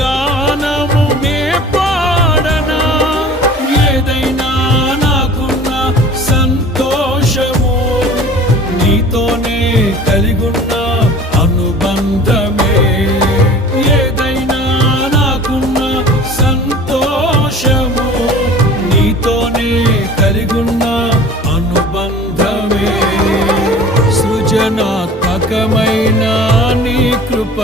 గానము నే పాడనా. ఏదైనా నాకున్న సంతోషము నీతోనే కలిగున్న అనుబంధమే. ఏదైనా నాకున్న సంతోషము నీతోనే కలిగున్న అనుబంధమే. సృజనాత్మకమైన నీ కృప